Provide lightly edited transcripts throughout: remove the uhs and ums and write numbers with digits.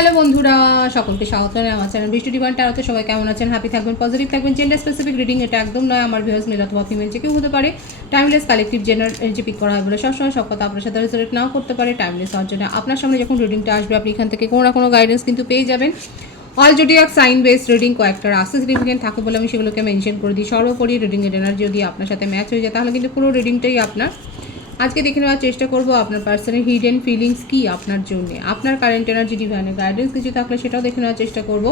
Hello বন্ধুরা, সকলকে স্বাগত জানাই আমার চ্যানেল বৃষ্টি ডিভাইন ট্যারোতে। সবাই কেমন আছেন? হ্যাপি থাকবেন, পজিটিভ থাকবেন। জেন্ডার স্পেসিফিক রিডিং এটা একদম নয়। আমার ভিউয়ার্স মেল অথবা ফিমেল যে কেউ হতে পারে। Timeless collective gender energy pick করা হয় বলে সবসময় সব কথা আপনার সাথে রেজোনেট নাও করতে পারে। টাইমলেস হওয়ার জন্য আপনার সামনে যখন রিডিংটা আসবে আপনি এখান থেকে কোনো না কোনো গাইডেন্স কিন্তু পেয়ে যাবেন। All zodiac sign base reading কয়েকটা রাস্তা সিগনিফিকেন্ট থাকে বলে আমি সেগুলোকে মেনশন করে দিই। সর্বোপরি রিডিংয়ের এনার্জি যদি আপনার সাথে ম্যাচ হয়ে যায় তাহলে কিন্তু পুরো রিডিংটাই আপনার। আজকে দেখে নেওয়ার চেষ্টা করব আপনার পার্সনের হিডেন ফিলিংস কি আপনার জন্য, আপনার কারেন্ট এনার্জি ডিভাইনের গাইডেন্স কিছু থাকলে সেটাও দেখে নেওয়ার চেষ্টা করব।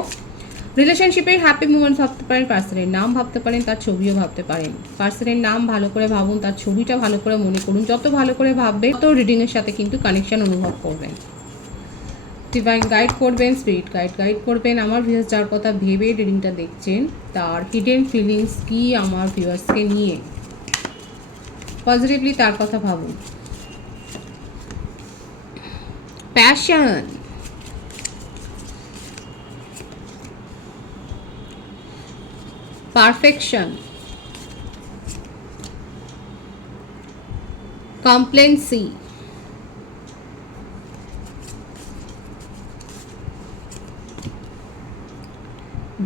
রিলেশনশিপের হ্যাপি মুমেন্টস ভাবতে পারেন, পার্সনের নাম ভাবতে পারেন, তার ছবিও ভাবতে পারেন। পার্সনের নাম ভালো করে ভাবুন, তার ছবিটা ভালো করে মনে করুন। যত ভালো করে ভাববেন তত রিডিংয়ের সাথে কিন্তু কানেকশন অনুভব করবেন। ডিভাইন গাইড করবেন, স্পিরিট গাইড করবেন। আমার ভিউয়ার্স যার কথা ভেবে রিডিংটা দেখছেন তার হিডেন ফিলিংস কি আমার ভিউয়ার্সকে নিয়ে, পজিটিভলি তার কথা ভাবুন। Passion, perfection, complacency,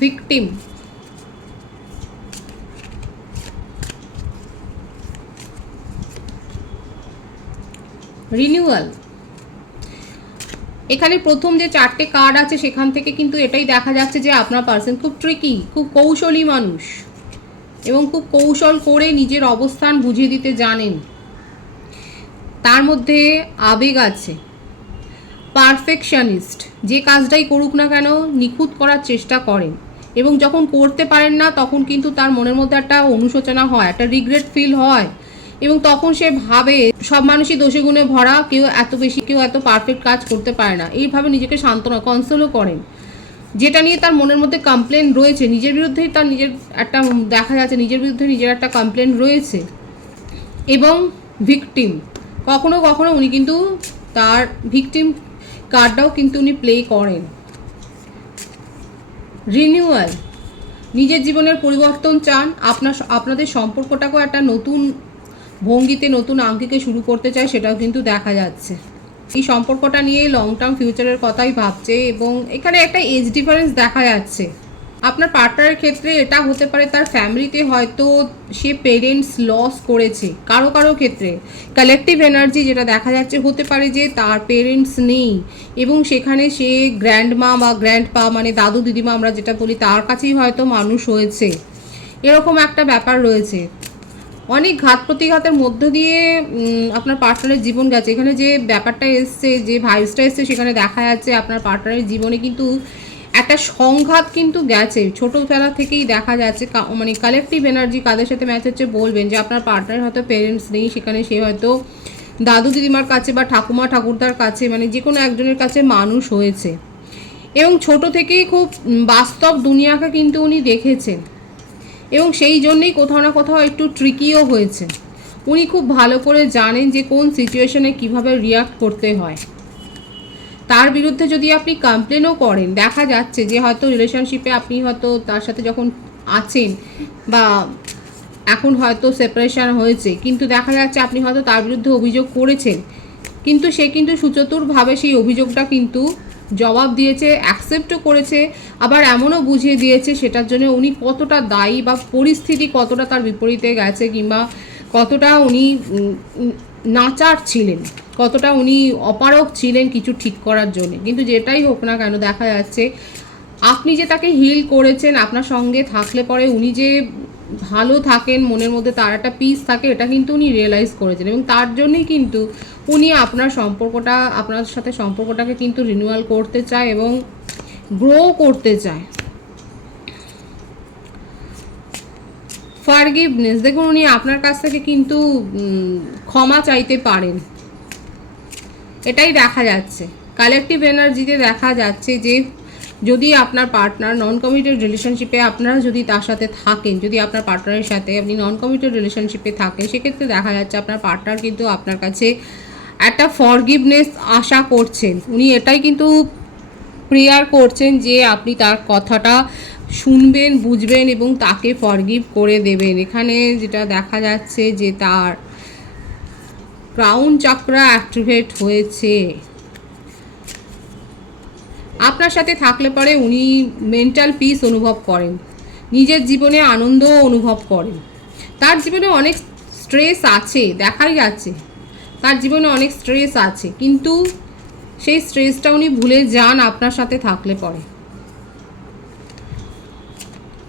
victim, renewal. এখানে প্রথম যে চারটে কার্ড আছে সেখান থেকে কিন্তু এটাই দেখা যাচ্ছে যে আপনার পার্সন খুব ট্রিকি, খুব কৌশলী মানুষ এবং খুব কৌশল করে নিজের অবস্থান বুঝিয়ে দিতে জানেন। তার মধ্যে আবেগ আছে। পারফেকশনিস্ট, যে কাজটাই করুক না কেন নিখুঁত করার চেষ্টা করেন এবং যখন করতে পারেন না তখন কিন্তু তার মনের মধ্যে একটা অনুশোচনা হয়, একটা রিগ্রেট ফিল হয় এবং তখন সে ভাবে সব মানুষই দোষে গুণে ভরা, কেউ এত পারফেক্ট কাজ করতে পারে না। এইভাবে নিজেকে সান্ত্বনা কনসোলও করেন। যেটা নিয়ে তার মনের মধ্যে কমপ্লেন রয়েছে, নিজের বিরুদ্ধেই তার নিজের একটা দেখা যাচ্ছে, নিজের বিরুদ্ধে নিজের একটা কমপ্লেন রয়েছে। এবং ভিকটিম, কখনো কখনো উনি কিন্তু তার ভিকটিম কার্ডটাও কিন্তু উনি প্লে করেন। রিনিউয়াল, নিজের জীবনের পরিবর্তন চান, আপনাদের সম্পর্কটাকেও একটা নতুন ভঙ্গিতে নতুন আঙ্গিকে শুরু করতে চায়, সেটাও কিন্তু দেখা যাচ্ছে। এই সম্পর্কটা নিয়ে লং টার্ম ফিউচারের কথাই ভাবছে এবং এখানে একটা এজ ডিফারেন্স দেখা যাচ্ছে। আপনার পার্টনারের ক্ষেত্রে এটা হতে পারে তার ফ্যামিলিতে হয়তো সে পেরেন্টস লস করেছে, কারো কারো ক্ষেত্রে কালেকটিভ এনার্জি যেটা দেখা যাচ্ছে হতে পারে যে তার পেরেন্টস নেই এবং সেখানে সে গ্র্যান্ডমা বা গ্র্যান্ডপা মানে দাদু দিদিমা আমরা যেটা বলি তার কাছেই হয়তো মানুষ হয়েছে, এরকম একটা ব্যাপার রয়েছে। অনেক ঘাত প্রতিঘাতের মধ্য দিয়ে আপনার পার্টনারের জীবন গেছে। এখানে যে ব্যাপারটা এসছে, যে ভাইবসটা এসছে, সেখানে দেখা যাচ্ছে আপনার পার্টনারের জীবনে কিন্তু একটা সংঘাত কিন্তু গেছে ছোটোবেলা থেকেই দেখা যাচ্ছে। মানে কালেকটিভ এনার্জি কাদের সাথে ম্যাচ হচ্ছে বলবেন যে আপনার পার্টনারের হয়তো পেরেন্টস নেই, সেখানে সে হয়তো দাদু দিদিমার কাছে বা ঠাকুমা ঠাকুরদার কাছে মানে যে কোনো একজনের কাছে মানুষ হয়েছে এবং ছোট থেকেই খুব বাস্তব দুনিয়াকে কিন্তু উনি দেখেছেন এবং সেই জন্যেই কোথাও না কোথাও একটু ট্রিকিও হয়েছে। উনি খুব ভালো করে জানেন যে কোন সিচুয়েশনে কিভাবে রিয়াক্ট করতে হয়। তার বিরুদ্ধে যদি আপনি কমপ্লেনও করেন, দেখা যাচ্ছে যে হয়তো রিলেশনশিপে আপনি হয়তো তার সাথে যখন আছেন বা এখন হয়তো সেপারেশন হয়েছে, কিন্তু দেখা যাচ্ছে আপনি হয়তো তার বিরুদ্ধে অভিযোগ করেছেন, কিন্তু সে কিন্তু সুচতুরভাবে সেই অভিযোগটা কিন্তু জবাব দিয়েছে, অ্যাকসেপ্টও করেছে, আবার এমনও বুঝিয়ে দিয়েছে সেটার জন্য উনি কতটা দায়ী বা পরিস্থিতি কতটা তার বিপরীতে গেছে কিংবা কতটা উনি নাচার ছিলেন, কতটা উনি অপারগ ছিলেন কিছু ঠিক করার জন্য। কিন্তু যেটাই হোক না কেন দেখা যাচ্ছে আপনি যে তাকে হিল করেছেন, আপনার সঙ্গে থাকলে পরে উনি যে ভালো থাকেন, মনের মধ্যে তার একটা পিস থাকে, এটা কিন্তু উনি রিয়েলাইজ করেছেন এবং তার জন্যই কিন্তু উনি আপনার সাথে সম্পর্কটাকে কিন্তু রিনিউয়াল করতে চায় এবং গ্রো করতে চায়। ফরগিভনেস, দেখুন উনি আপনার কাছ থেকে কিন্তু ক্ষমা চাইতে পারেন, এটাই দেখা যাচ্ছে। কালেকটিভ এনার্জিতে দেখা যাচ্ছে যে যদি আপনার পার্টনার নন কমিটেড রিলেশনশিপে আপনারা যদি তার সাথে থাকেন, যদি আপনার পার্টনারের সাথে আপনি নন কমিটেড রিলেশনশিপে থাকেন, সেক্ষেত্রে দেখা যাচ্ছে আপনার পার্টনার কিন্তু আপনার কাছে একটা ফরগিভনেস আশা করছেন। উনি এটাই কিন্তু প্রেয়ার করছেন যে আপনি তার কথাটা শুনবেন, বুঝবেন এবং তাকে ফরগিভ করে দেবেন। এখানে যেটা দেখা যাচ্ছে যে তার ক্রাউন চাকরা অ্যাক্টিভেট হয়েছে আপনার সাথে থাকলে পরে উনি মেন্টাল পিস অনুভব করেন, নিজের জীবনে আনন্দও অনুভব করেন। তার জীবনে অনেক স্ট্রেস আছে, দেখাই যাচ্ছে তার জীবনে অনেক স্ট্রেস আছে, কিন্তু সেই স্ট্রেসটা উনি ভুলে যান আপনার সাথে থাকলে পরে।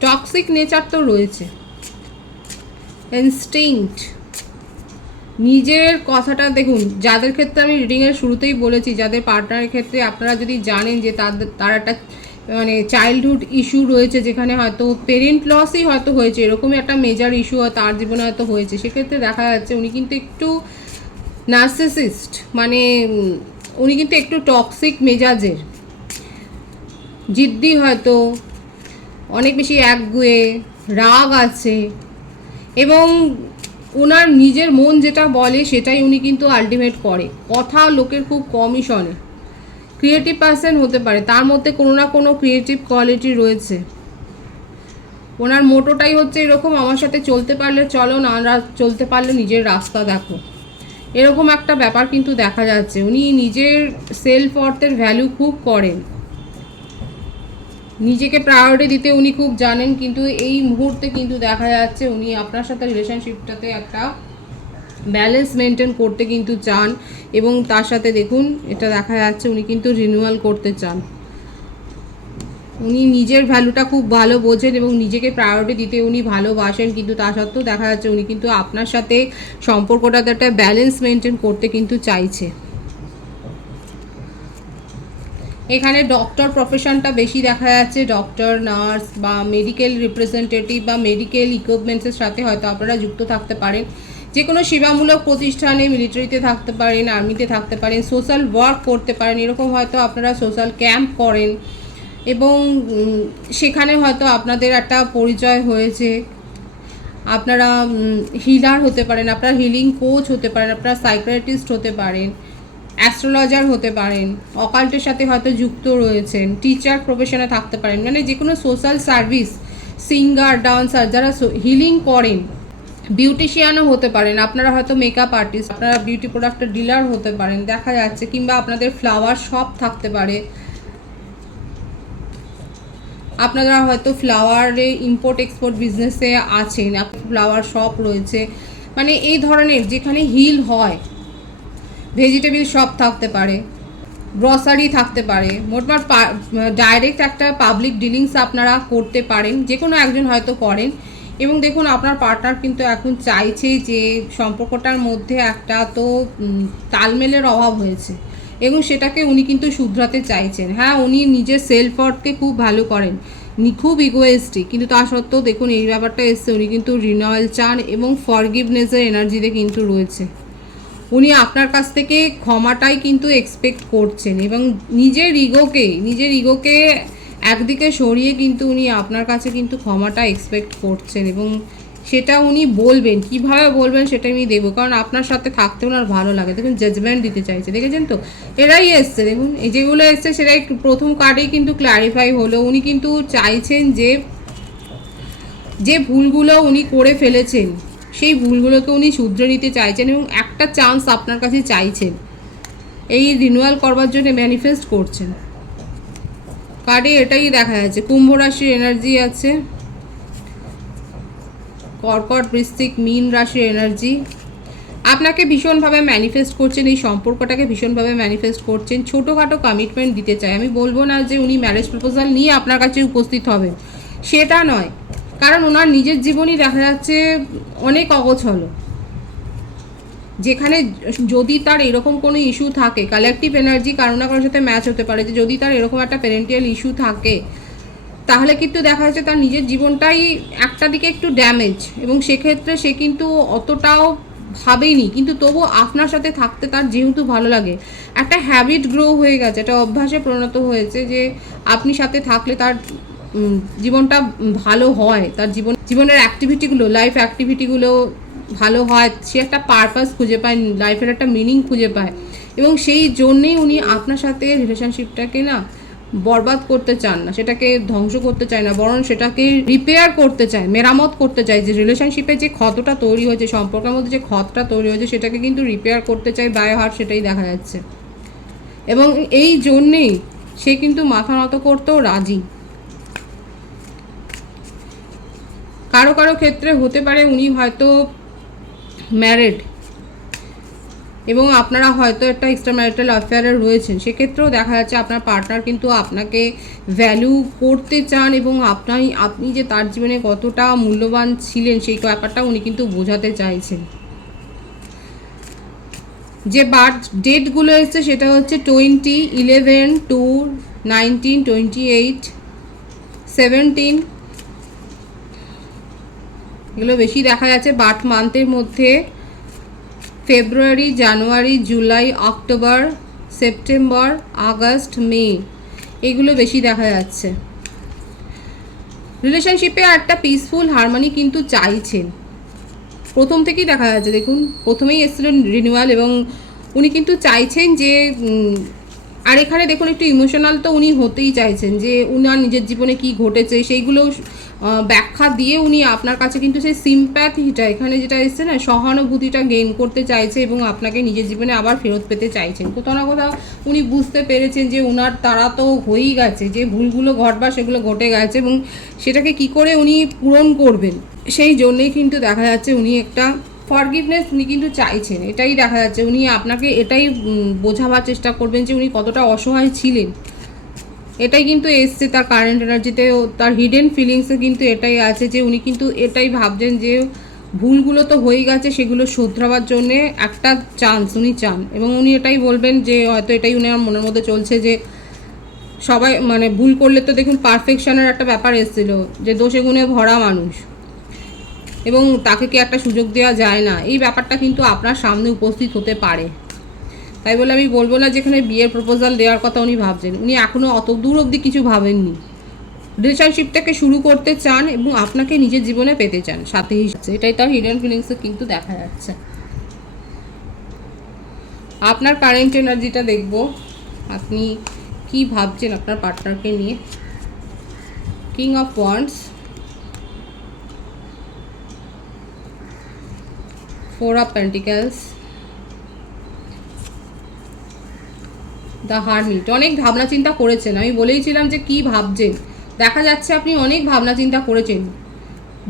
টক্সিক নেচার তো রয়েছে, ইনস্টিংক্ট, নিজের কথাটা দেখুন, যাদের ক্ষেত্রে আমি রিডিংয়ের শুরুতেই বলেছি, যাদের পার্টনারের ক্ষেত্রে আপনারা যদি জানেন যে তার একটা মানে চাইল্ডহুড ইস্যু রয়েছে, যেখানে হয়তো পেরেন্ট লসই হয়তো হয়েছে, এরকমই একটা মেজর ইস্যু তার জীবনে হয়তো হয়েছে, সেক্ষেত্রে দেখা যাচ্ছে উনি কিন্তু একটু নার্সিসিস্ট, মানে উনি কিন্তু একটু টক্সিক মেজাজের, জিদ্দি, হয়তো অনেক বেশি একগুঁয়ে, রাগ আছে, এবং ওনার নিজের মন যেটা বলে সেটাই উনি কিন্তু আলটিমেট করে, কথা লোকের খুব কমই শোনে। ক্রিয়েটিভ পার্সন হতে পারে, তার মধ্যে কোনো না কোনো ক্রিয়েটিভ কোয়ালিটি রয়েছে। ওনার মোটোটাই হচ্ছে এরকম, আমার সাথে চলতে পারলে চলো, না চলতে পারলে নিজের রাস্তা দেখো, এরকম একটা ব্যাপার কিন্তু দেখা যাচ্ছে। উনি নিজের সেলফ অর্থের ভ্যালু খুব করেন, নিজেকে প্রায়োরিটি দিতে উনি খুব জানেন, কিন্তু এই মুহূর্তে কিন্তু দেখা যাচ্ছে উনি আপনার সাথে রিলেশনশিপটাতে একটা ব্যালেন্স মেনটেন করতে কিন্তু চান, এবং তার সাথে দেখুন এটা দেখা যাচ্ছে উনি কিন্তু রিনিউয়াল করতে চান। উনি নিজের ভ্যালুটা খুব ভালো বোঝেন এবং নিজেকে প্রায়োরিটি দিতে উনি ভালোবাসেন, কিন্তু তা সত্ত্বেও দেখা যাচ্ছে উনি কিন্তু আপনার সাথে সম্পর্কটাতে একটা ব্যালেন্স মেনটেন করতে কিন্তু চাইছে। এখানে ডক্টর প্রফেশনটা বেশি দেখা যাচ্ছে, ডক্টর, নার্স বা মেডিকেল রিপ্রেজেন্টেটিভ বা মেডিকেল ইকুইপমেন্টসের সাথে হয়তো আপনারা যুক্ত থাকতে পারেন। যে কোনো সেবামূলক প্রতিষ্ঠানে, মিলিটারিতে থাকতে পারেন, আর্মিতে থাকতে পারেন, সোশ্যাল ওয়ার্ক করতে পারেন, এরকম হয়তো আপনারা সোশ্যাল ক্যাম্প করেন এবং সেখানে হয়তো আপনাদের একটা পরিচয় হয়েছে। আপনারা হিলার হতে পারেন, আপনারা হিলিং কোচ হতে পারেন, আপনারা সাইকিয়াট্রিস্ট হতে পারেন, অ্যাস্ট্রোলজার হতে পারেন, অকাল্টের সাথে হয়তো যুক্ত রয়েছেন, টিচার প্রফেশনে থাকতে পারেন, মানে যে কোনো সোশ্যাল সার্ভিস, সিঙ্গার, ডান্সার, যারা হিলিং করেন, বিউটিশিয়ানও হতে পারেন, আপনারা হয়তো মেকআপ আর্টিস্ট, আপনারা বিউটি প্রোডাক্টের ডিলার হতে পারেন দেখা যাচ্ছে, কিংবা আপনাদের ফ্লাওয়ার শপ থাকতে পারে, আপনারা হয়তো ফ্লাওয়ারে ইম্পোর্ট এক্সপোর্ট বিজনেসে আছেন, ফ্লাওয়ার শপ রয়েছে, মানে এই ধরনের যেখানে হিল হয়, ভেজিটেবল শপ থাকতে পারে, গ্রসারি থাকতে পারে, মোটমাট ডাইরেক্ট একটা পাবলিক ডিলিংস আপনারা করতে পারেন, যে কোনো একজন হয়তো করেন। এবং দেখুন আপনার পার্টনার কিন্তু এখন চাইছে যে সম্পর্কটার মধ্যে একটা তো তালমেলের অভাব হয়েছে এবং সেটাকে উনি কিন্তু শুধরাতে চাইছেন। হ্যাঁ, উনি নিজের সেলফ ওয়ার্থকে খুব ভ্যালু করেন, খুব ইগোয়েস্টিক, কিন্তু তা সত্ত্বেও দেখুন এই ব্যাপারটা এসছে, উনি কিন্তু রিনিউয়াল চান এবং ফরগিভনেসের এনার্জিতে কিন্তু রয়েছে। উনি আপনার কাছ থেকে ক্ষমাটাই কিন্তু এক্সপেক্ট করছেন এবং নিজের ইগোকে একদিকে সরিয়ে কিন্তু উনি আপনার কাছে কিন্তু ক্ষমাটা এক্সপেক্ট করছেন এবং সেটা উনি বলবেন, কিভাবে বলবেন সেটা আমি দেবো, কারণ আপনার সাথে থাকতে ওনার ভালো লাগে। দেখুন জাজমেন্ট দিতে চাইছে, দেখেছেন তো, এরাই এসছে, দেখুন এই যেগুলো এসছে সেটাই প্রথম কার্ডেই কিন্তু ক্ল্যারিফাই হলো। উনি কিন্তু চাইছেন যে ভুলগুলো উনি করে ফেলেছেন সেই ভুলগুলোকে উনি শুধরে নিতে চাইছেন এবং একটা চান্স আপনার কাছে চাইছেন, এই রিনিউয়াল করবার জন্য ম্যানিফেস্ট করছেন। কার্ডে এটাই দেখা যাচ্ছে। কুম্ভ রাশির এনার্জি আছে, কর্কট, বৃশ্চিক, মীন রাশির এনার্জি। আপনাকে ভীষণভাবে ম্যানিফেস্ট করছেন, এই সম্পর্কটাকে ভীষণভাবে ম্যানিফেস্ট করছেন, ছোটোখাটো কমিটমেন্ট দিতে চায়। আমি বলবো না যে উনি ম্যারেজ প্রপোজাল নিয়ে আপনার কাছে উপস্থিত হবেন, সেটা নয়, কারণ ওনার নিজের জীবনই দেখা যাচ্ছে অনেক অগোছলো, যেখানে যদি তার এরকম কোনো ইস্যু থাকে, কালেকটিভ এনার্জি কারো না কারোর সাথে ম্যাচ হতে পারে, যে যদি তার এরকম একটা প্যারেন্টিয়াল ইস্যু থাকে তাহলে কিন্তু দেখা যাচ্ছে তার নিজের জীবনটাই একটা দিকে একটু ড্যামেজ এবং সেক্ষেত্রে সে কিন্তু অতটাও ভাবেনি, কিন্তু তবু আপনার সাথে থাকতে তার যেহেতু ভালো লাগে, একটা হ্যাবিট গ্রো হয়ে গেছে, একটা অভ্যাসে পরিণত হয়েছে যে আপনি সাথে থাকলে তার জীবনটা ভালো হয়, তার জীবনের অ্যাক্টিভিটিগুলো, লাইফ অ্যাক্টিভিটিগুলো ভালো হয়, সে একটা পারপাস খুঁজে পায়, লাইফের একটা মিনিং খুঁজে পায় এবং সেই জন্যেই উনি আপনার সাথে রিলেশনশিপটাকে না বরবাদ করতে চান না, সেটাকে ধ্বংস করতে চায় না, বরং সেটাকে রিপেয়ার করতে চায়, মেরামত করতে চায়। যে রিলেশনশিপে যে ক্ষতটা তৈরি হয়েছে, সম্পর্কের মধ্যে যে ক্ষতটা তৈরি হয়েছে সেটাকে কিন্তু রিপেয়ার করতে চায় বাই হার্ট, সেটাই দেখা যাচ্ছে। এবং এই জন্যেই সে কিন্তু মাথা নত করতেও রাজি। কারো কারো ক্ষেত্রে হতে পারে উনি হয়তো ম্যারিড এবং আপনারা হয়তো একটা এক্সট্রা ম্যারিটাল অ্যাফেয়ারে রয়েছেন, সেক্ষেত্রেও দেখা যাচ্ছে আপনার পার্টনার কিন্তু আপনাকে ভ্যালু করতে চান এবং আপনি যে তার জীবনে কতটা মূল্যবান ছিলেন সেই ব্যাপারটা উনি কিন্তু বোঝাতে চাইছেন। যে বার্থ ডেটগুলো এসছে সেটা হচ্ছে 20, 11, 2, 19, 28, 17, এগুলো বেশি দেখা যাচ্ছে। বার্থ মান্থের মধ্যে ফেব্রুয়ারি, জানুয়ারি, জুলাই, অক্টোবর, সেপ্টেম্বর, আগস্ট, মে, এগুলো বেশি দেখা যাচ্ছে। রিলেশনশিপে একটা পিসফুল হারমোনি কিন্তু চাইছেন, প্রথম থেকেই দেখা যাচ্ছে। দেখুন প্রথমেই এসেছিলেন রিনিউয়াল এবং উনি কিন্তু চাইছেন যে আর এখানে দেখুন একটু ইমোশনাল তো উনি হতেই চাইছেন, যে উনার নিজের জীবনে কি ঘটেছে সেইগুলো ব্যাখ্যা দিয়ে উনি আপনার কাছে কিন্তু সেই সিম্প্যাথিটা, এখানে যেটা এসছে না, সহানুভূতিটা গেইন করতে চাইছে এবং আপনাকে নিজের জীবনে আবার ফেরত পেতে চাইছেন। কোথাও না কোথাও উনি বুঝতে পেরেছেন যে উনার তারা তো হয়েই গেছে, যে ভুলগুলো ঘটবার সেগুলো ঘটে গেছে এবং সেটাকে কি করে উনি পূরণ করবেন, সেই জন্যেই কিন্তু দেখা যাচ্ছে উনি একটা ফরগিভনেস উনি কিন্তু চাইছেন। এটাই দেখা যাচ্ছে উনি আপনাকে এটাই বোঝাবার চেষ্টা করবেন যে উনি কতটা অসহায় ছিলেন। এটাই কিন্তু এসছে তার কারেন্ট এনার্জিতে, তার হিডেন ফিলিংসে কিন্তু এটাই আছে যে উনি কিন্তু এটাই ভাবছেন যে ভুলগুলো তো হয়ে গেছে, সেগুলো শোধরাবার জন্যে একটা চান্স উনি চান এবং উনি এটাই বলবেন যে হয়তো এটাই উনি আমার মনের মধ্যে চলছে যে সবাই মানে ভুল করলে তো দেখুন পারফেকশনের একটা ব্যাপার এসেছিলো, যে দোষে গুণে ভরা মানুষ এবং তাকে কি একটা সুযোগ দেওয়া যায় না, এই ব্যাপারটা কিন্তু আপনার সামনে উপস্থিত হতে পারে। তাই বলে আমি বলবো না যেখানে বিয়ের প্রপোজাল দেওয়ার কথা উনি ভাবছেন, উনি এখনও অত দূর অবধি কিছু ভাবেননি। রিলেশনশিপটাকে শুরু করতে চান এবং আপনাকে নিজের জীবনে পেতে চান সাথেই সাথে, এটাই তার হিডেন ফিলিংসে কিন্তু দেখা যাচ্ছে। আপনার কারেন্ট এনার্জিটা দেখব, আপনি কি ভাবছেন আপনার পার্টনারকে নিয়ে। King of wands, 4 of Pentacles, the hermit. অনেক ভাবনা চিন্তা করেছেন, আমি বলেইছিলাম যে কি ভাবছেন, দেখা যাচ্ছে আপনি অনেক ভাবনা চিন্তা করেছেন,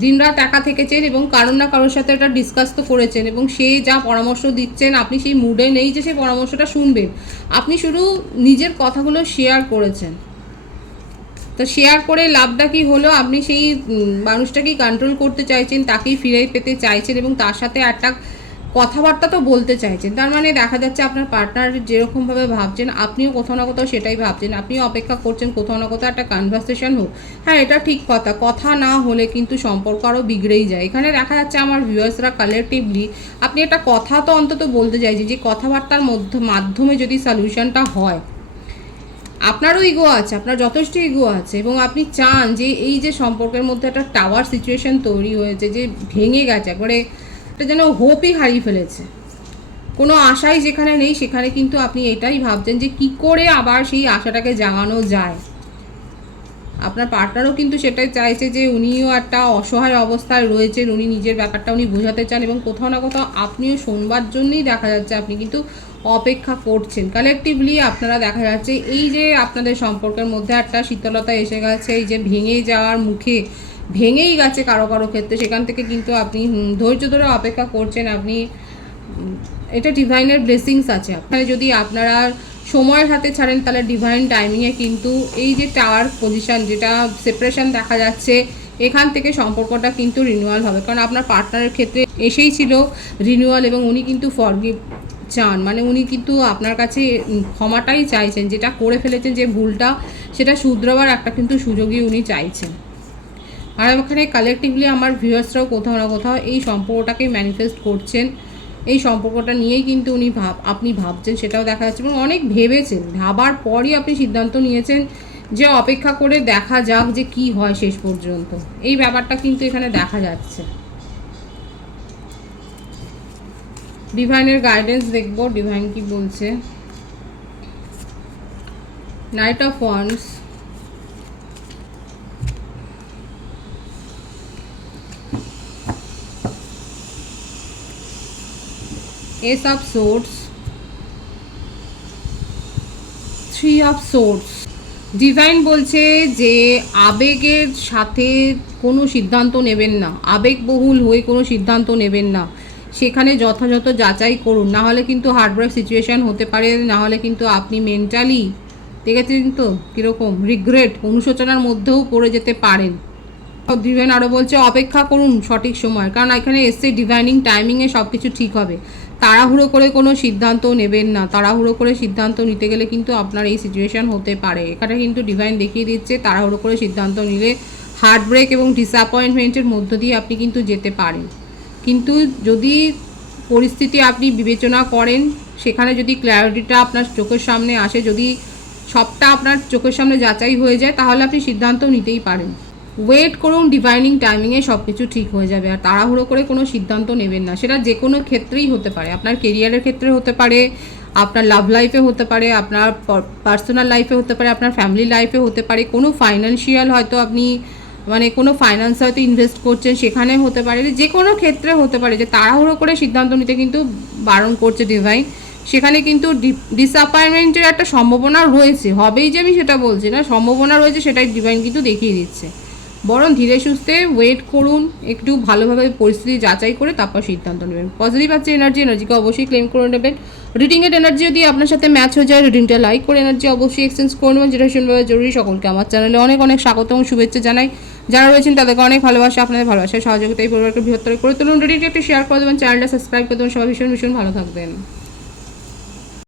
দিনরাত একা থেকেছেন এবং কারোর না কারোর সাথে এটা ডিসকাস তো করেছেন এবং সে যা পরামর্শ দিচ্ছেন আপনি সেই মুডে নেই যে সেই পরামর্শটা শুনবেন, আপনি শুধু নিজের কথাগুলো শেয়ার করেছেন। তো শেয়ার করে লাভটা কি হলো, আপনি সেই মানুষটাকেই কন্ট্রোল করতে চাইছেন, তাকেই ফিরে পেতে চাইছেন এবং তার সাথে একটা কথাবার্তা তো বলতে চাইছেন। তার মানে দেখা যাচ্ছে আপনার পার্টনার যেরকমভাবে ভাবছেন আপনিও কোথাও না কোথাও সেটাই ভাবছেন, আপনিও অপেক্ষা করছেন কোথাও না কোথাও একটা কনভারসেশন হোক। হ্যাঁ, এটা ঠিক কথা, কথা না হলে কিন্তু সম্পর্ক আরও বিগড়েই যায়। এখানে দেখা যাচ্ছে আমার ভিউয়ার্সরা কালেকটিভলি আপনি একটা কথা তো অন্তত বলতে চাইছেন, যে কথাবার্তার মাধ্যমে যদি সলিউশনটা হয়। আপনারও ইগো আছে, আপনার যথেষ্ট ইগো আছে এবং আপনি চান যে এই যে সম্পর্কের মধ্যে একটা টাওয়ার সিচুয়েশন তৈরি হয়েছে, যে ভেঙে গেছে একবারে, এটা যেন হোপই হারিয়ে ফেলেছে, কোনো আশাই যেখানে নেই, সেখানে কিন্তু আপনি এটাই ভাবছেন যে কি করে আবার সেই আশাটাকে জাগানো যায়। আপনার পার্টনারও কিন্তু সেটাই চাইছে, যে উনিও একটা অসহায় অবস্থায় রয়েছেন, উনি নিজের ব্যাপারটা উনি বোঝাতে চান এবং কোথাও না কোথাও আপনিও শোনবার জন্যই দেখা যাচ্ছে আপনি কিন্তু অপেক্ষা করছেন। কালেকটিভলি আপনারা দেখা যাচ্ছে এই যে আপনাদের সম্পর্কের মধ্যে একটা শীতলতা এসে গেছে, এই যে ভেঙে যাওয়ার মুখে ভেঙেই গেছে কারো কারো ক্ষেত্রে, সেখান থেকে কিন্তু আপনি ধৈর্য ধরে অপেক্ষা করছেন। আপনি এটা ডিভাইনের ব্লেসিংস আছে আপনার, যদি আপনারা সময়ের হাতে ছাড়েন তাহলে ডিভাইন টাইমিংয়ে কিন্তু এই যে টাওয়ার পজিশন, যেটা সেপারেশন দেখা যাচ্ছে, এখান থেকে সম্পর্কটা কিন্তু রিনিউয়াল হবে। কারণ আপনার পার্টনারের ক্ষেত্রে এসেই ছিল রিনিউয়াল এবং উনি কিন্তু ফরগিভ চান, মানে উনি কিন্তু আপনার কাছে ক্ষমাটাই চাইছেন, যেটা করে ফেলেছেন যে ভুলটা সেটা শুধরাবার একটা কিন্তু সুযোগই উনি চাইছেন। আর ওখানে কালেকটিভলি আমার ভিউয়ার্সরাও কোথাও না কোথাও এই সম্পর্কটাকে ম্যানিফেস্ট করছেন, এই সম্পর্কটা নিয়েই কিন্তু আপনি ভাবছেন, সেটাও দেখা যাচ্ছে এবং অনেক ভেবেছেন, ভাবার পরই আপনি সিদ্ধান্ত নিয়েছেন যে অপেক্ষা করে দেখা যাক যে কি হয় শেষ পর্যন্ত, এই ব্যাপারটা কিন্তু এখানে দেখা যাচ্ছে। ডিভাইনের গাইডেন্স দেখব, ডিভাইন কি বলছে। Night of wands, Ace of Swords, 3 of Swords, divine বলছে যে আবেগের সাথে কোনো সিদ্ধান্ত নেবেন না, আবেগবহুল হয়ে কোনো সিদ্ধান্ত নেবেন না, সেখানে যথাযথ যাচাই করুন, না হলে কিন্তু হার্টব্রেক সিচুয়েশান হতে পারে, না হলে কিন্তু আপনি মেন্টালি দেখেছেন তো কীরকম রিগ্রেট অনুশোচনার মধ্যেও পড়ে যেতে পারেন। ডিভাইন আরও বলছে অপেক্ষা করুন সঠিক সময়, কারণ এখানে এসছে ডিভাইনিং টাইমিংয়ে সব কিছু ঠিক হবে। তাড়াহুড়ো করে কোনো সিদ্ধান্ত নেবেন না, তাড়াহুড়ো করে সিদ্ধান্ত নিতে গেলে কিন্তু আপনার এই সিচুয়েশান হতে পারে। এখানে কিন্তু ডিভাইন দেখিয়ে দিচ্ছে তাড়াহুড়ো করে সিদ্ধান্ত নিলে হার্টব্রেক এবং ডিসঅ্যাপয়েন্টমেন্টের মধ্য দিয়ে আপনি কিন্তু যেতে পারেন। কিন্তু যদি পরিস্থিতি আপনি বিবেচনা করেন, সেখানে যদি ক্ল্যারিটিটা আপনার চোখের সামনে আসে, যদি সবটা আপনার চোখের সামনে যাচাই হয়ে যায়, তাহলে আপনি সিদ্ধান্ত নিতেই পারেন। ওয়েট করুন, ডিভাইনিং টাইমিংয়ে সব কিছু ঠিক হয়ে যাবে। আর তাড়াহুড়ো করে কোনো সিদ্ধান্ত নেবেন না, সেটা যে কোনো ক্ষেত্রেই হতে পারে, আপনার কেরিয়ারের ক্ষেত্রে হতে পারে, আপনার লাভ লাইফে হতে পারে, আপনার পার্সোনাল লাইফে হতে পারে, আপনার ফ্যামিলি লাইফে হতে পারে, কোনো ফাইন্যান্সিয়াল হয়তো আপনি মানে কোনো ফাইন্যান্স হয়তো ইনভেস্ট করছেন সেখানে হতে পারে, যে কোনো ক্ষেত্রে হতে পারে যে তাড়াহুড়ো করে সিদ্ধান্ত নিতে কিন্তু বারণ করছে ডিভাইন। সেখানে কিন্তু ডিসঅ্যাপয়েন্টমেন্টের একটা সম্ভাবনা রয়েছে, হবেই যে আমি সেটা বলছি না, সম্ভাবনা রয়েছে, সেটাই ডিভাইন কিন্তু দেখিয়ে দিচ্ছে। বরং ধীরে সুস্থে ওয়েট করুন, একটু ভালোভাবে পরিস্থিতি যাচাই করে তারপর সিদ্ধান্ত নেবেন। পজিটিভ আছে এনার্জিকে অবশ্যই ক্লেম করে নেবেন। রিডিংয়ের এনার্জি যদি আপনার সাথে ম্যাচ হয়ে যায়, রিডিংটা লাইক করে এনার্জি অবশ্যই এক্সচেঞ্জ করে নেবেন, যেটা শুনবে জরুরি। সকলকে আমার চ্যানেলে অনেক অনেক স্বাগত এবং শুভেচ্ছা জানাই। যারা রয়েছেন তাদেরকে অনেক ভালোবাসা, আপনাদের ভালোবাসায় সহযোগিতা এই পরিবারকে বৃহত্তর করে তুলুন। রিডিংটা একটু শেয়ার করে দেবেন, চ্যানেলটা সাবস্ক্রাইব করে দেবেন। সবাই ভীষণ ভীষণ ভালো থাকবেন।